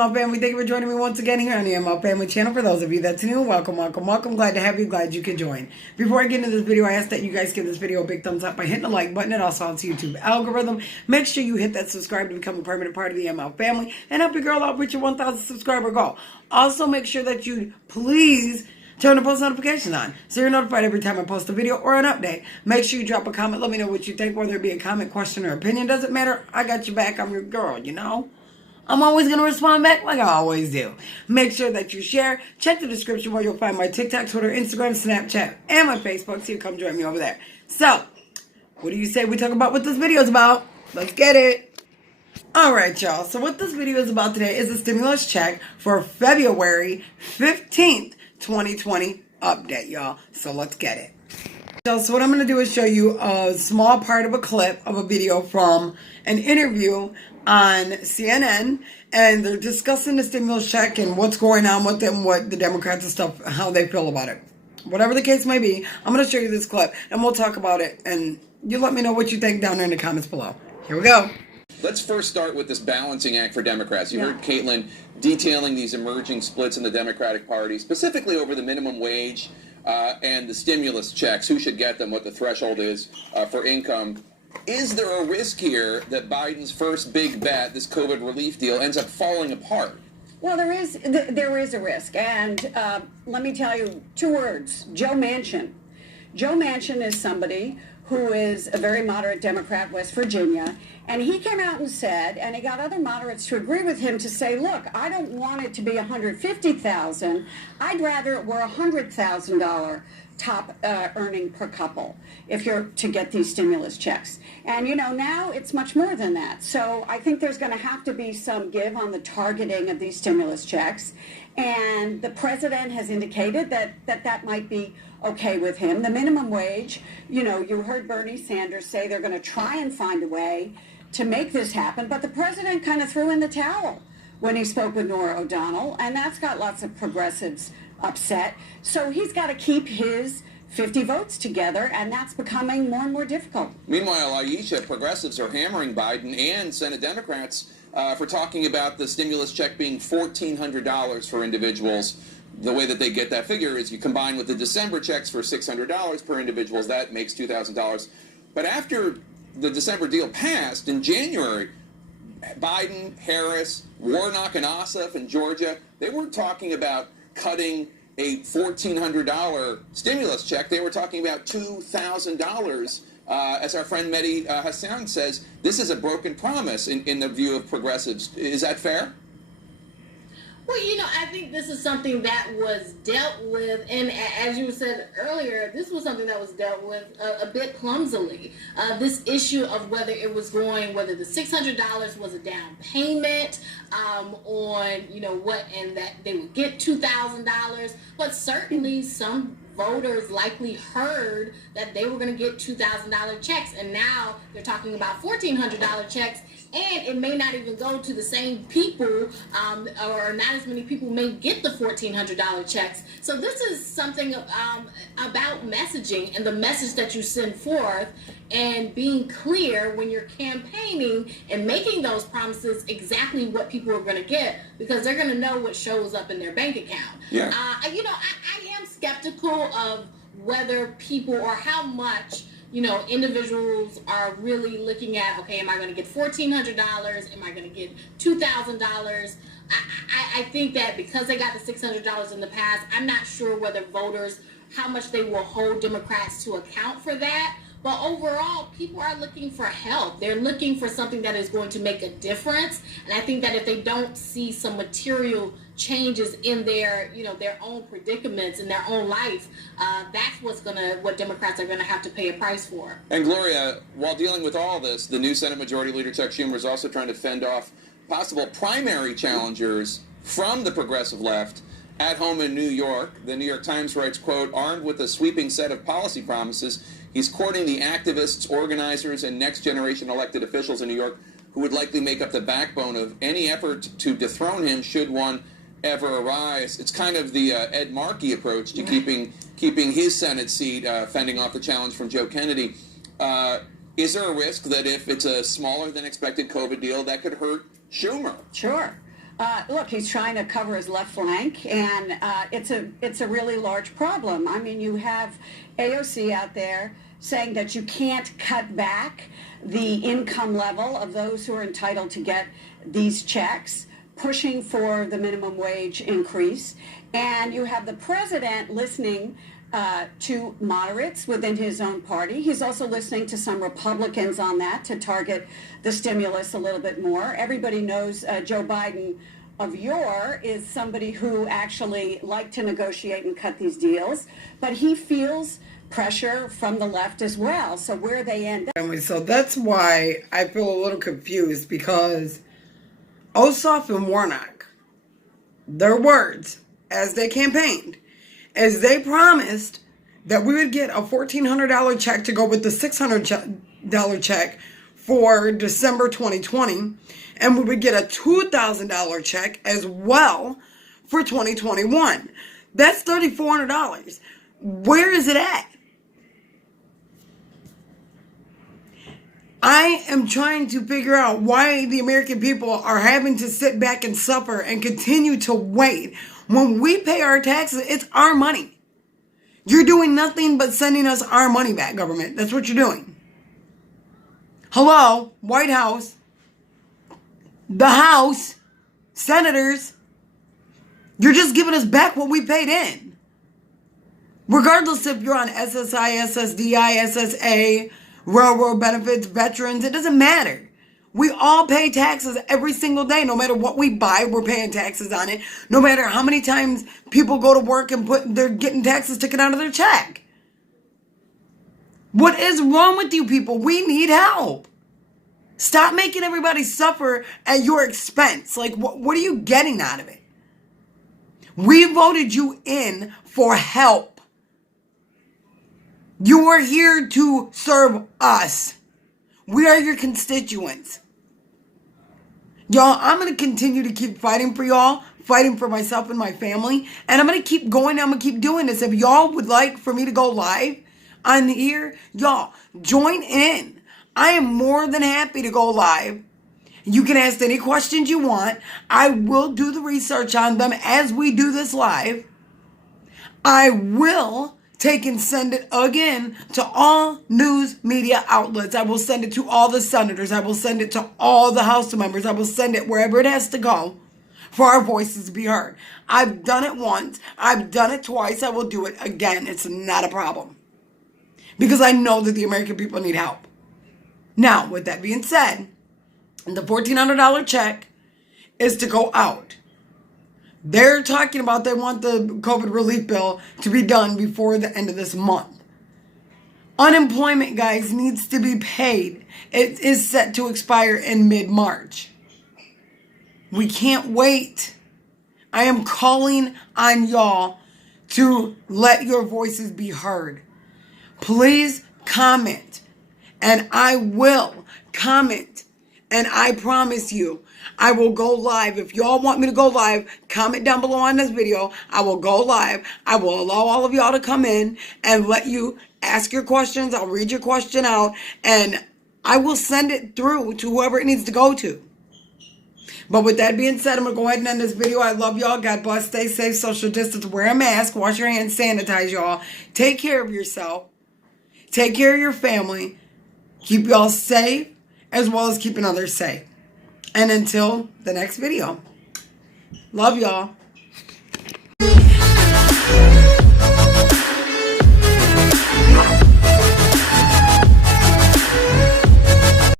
ML family? Thank you for joining me once again here on the ML Family channel. For those of you that's new, welcome. Glad to have you. Glad you could join. Before I get into this video, I ask that you guys give this video a big thumbs up by hitting the like button. It also helps the YouTube algorithm. Make sure you hit that subscribe to become a permanent part of the ML family and help your girl out with your 1,000 subscriber goal. Also, make sure that you please turn the post notifications on so you're notified every time I post a video or an update. Make sure you drop a comment. Let me know what you think, whether it be a comment, question, or opinion. Doesn't matter. I got your back. I'm your girl, you know? I'm always going to respond back like I always do. Make sure that you share. Check the description where you'll find my TikTok, Twitter, Instagram, Snapchat, and my Facebook. So you come join me over there. So, what do you say we talk about what this video is about? Let's get it. Alright, y'all. So what this video is about today is a stimulus check for February 15th, 2020 update, y'all. So let's get it. So what I'm going to do is show you a small part of a clip of a video from an interview on CNN, and they're discussing the stimulus check and what's going on with them, what the Democrats and stuff, how they feel about it. Whatever the case may be, I'm going to show you this clip, and we'll talk about it, and you let me know what you think down there in the comments below. Here we go. Let's first start with this balancing act for Democrats. You heard Caitlin detailing these emerging splits in the Democratic Party, specifically over the minimum wage and the stimulus checks, who should get them, what the threshold is for income. Is there a risk here that Biden's first big bet, this COVID relief deal, ends up falling apart? Well, there is a risk, and let me tell you two words: Joe Manchin. Joe Manchin is somebody who is a very moderate Democrat, West Virginia, and he came out and said, and he got other moderates to agree with him to say, look, I don't want it to be $150,000. I'd rather it were $100,000 top earning per couple if you're to get these stimulus checks. And you know, now it's much more than that. So I think there's going to have to be some give on the targeting of these stimulus checks. And the president has indicated that might be okay with him. The minimum wage, you know, you heard Bernie Sanders say they're going to try and find a way to make this happen, but the president kind of threw in the towel when he spoke with Norah O'Donnell, and that's got lots of progressives upset. So he's got to keep his 50 votes together, and that's becoming more and more difficult. Meanwhile, Aisha, progressives are hammering Biden and Senate Democrats for talking about the stimulus check being $1,400 for individuals. The way that they get that figure is you combine with the December checks for $600 per individuals. That makes $2,000. But after the December deal passed in January, Biden, Harris, Warnock, and Ossoff in Georgia, they weren't talking about cutting a $1,400 stimulus check. They were talking about $2,000. As our friend Mehdi Hassan says, this is a broken promise in the view of progressives. Is that fair? Well, you know, I think this is something that was dealt with, and as you said earlier, this was something that was dealt with a bit clumsily. This issue of whether the $600 was a down payment on, you know, what, and that they would get $2,000, but certainly some voters likely heard that they were going to get $2,000 checks, and now they're talking about $1,400 checks, and it may not even go to the same people, or not as many people may get the $1,400 checks. So this is something about messaging and the message that you send forth, and being clear when you're campaigning and making those promises exactly what people are going to get, because they're going to know what shows up in their bank account. Yeah. You know, I am skeptical of whether people, or how much, you know, individuals are really looking at, okay, am I going to get $1,400? Am I going to get $2,000? I think that because they got the $600 in the past, I'm not sure whether voters, how much they will hold Democrats to account for that. But overall, people are looking for help. They're looking for something that is going to make a difference. And I think that if they don't see some material changes in their, you know, their own predicaments in their own life, that's what Democrats are gonna have to pay a price for. And Gloria, while dealing with all this, the new Senate Majority Leader Chuck Schumer is also trying to fend off possible primary challengers from the progressive left. At home in New York, the New York Times writes, quote, armed with a sweeping set of policy promises, he's courting the activists, organizers, and next-generation elected officials in New York who would likely make up the backbone of any effort to dethrone him should one ever arise. It's kind of the Ed Markey approach to keeping his Senate seat, fending off the challenge from Joe Kennedy. Is there a risk that if it's a smaller than expected COVID deal, that could hurt Schumer? Sure. Look, he's trying to cover his left flank, and it's a really large problem. I mean, you have AOC out there saying that you can't cut back the income level of those who are entitled to get these checks, pushing for the minimum wage increase, and you have the president listening to moderates within his own party. He's also listening to some Republicans on that to target the stimulus a little bit more. Everybody knows Joe Biden of yore is somebody who actually liked to negotiate and cut these deals, but he feels pressure from the left as well. So where they end up. So that's why I feel a little confused, because Ossoff and Warnock, their words as they campaigned, as they promised that we would get a $1,400 check to go with the $600 check for December 2020, and we would get a $2,000 check as well for 2021. That's $3,400. Where is it at? I am trying to figure out why the American people are having to sit back and suffer and continue to wait. When we pay our taxes, it's our money. You're doing nothing but sending us our money back, government. That's what you're doing. Hello, White House, the House, senators. You're just giving us back what we paid in. Regardless if you're on SSI, SSDI, SSA, railroad benefits, veterans, it doesn't matter. We all pay taxes every single day. No matter what we buy, we're paying taxes on it. No matter how many times people go to work and they're getting taxes taken out of their check. What is wrong with you people? We need help. Stop making everybody suffer at your expense. Like, what are you getting out of it? We voted you in for help. You are here to serve us. We are your constituents. Y'all, I'm going to continue to keep fighting for y'all, fighting for myself and my family, and I'm going to keep going. I'm going to keep doing this. If y'all would like for me to go live on here, y'all, join in. I am more than happy to go live. You can ask any questions you want. I will do the research on them as we do this live. I will take and send it again to all news media outlets. I will send it to all the senators. I will send it to all the House members. I will send it wherever it has to go for our voices to be heard. I've done it once. I've done it twice. I will do it again. It's not a problem. Because I know that the American people need help. Now, with that being said, the $1,400 check is to go out. They're talking about they want the COVID relief bill to be done before the end of this month. Unemployment, guys, needs to be paid. It is set to expire in mid-March. We can't wait. I am calling on y'all to let your voices be heard. Please comment, and I will comment, and I promise you, I will go live. If y'all want me to go live, comment down below on this video. I will go live. I will allow all of y'all to come in and let you ask your questions. I'll read your question out, and I will send it through to whoever it needs to go to. But with that being said, I'm going to go ahead and end this video. I love y'all. God bless. Stay safe. Social distance. Wear a mask. Wash your hands. Sanitize, y'all. Take care of yourself. Take care of your family. Keep y'all safe as well as keeping others safe. And until the next video, love y'all.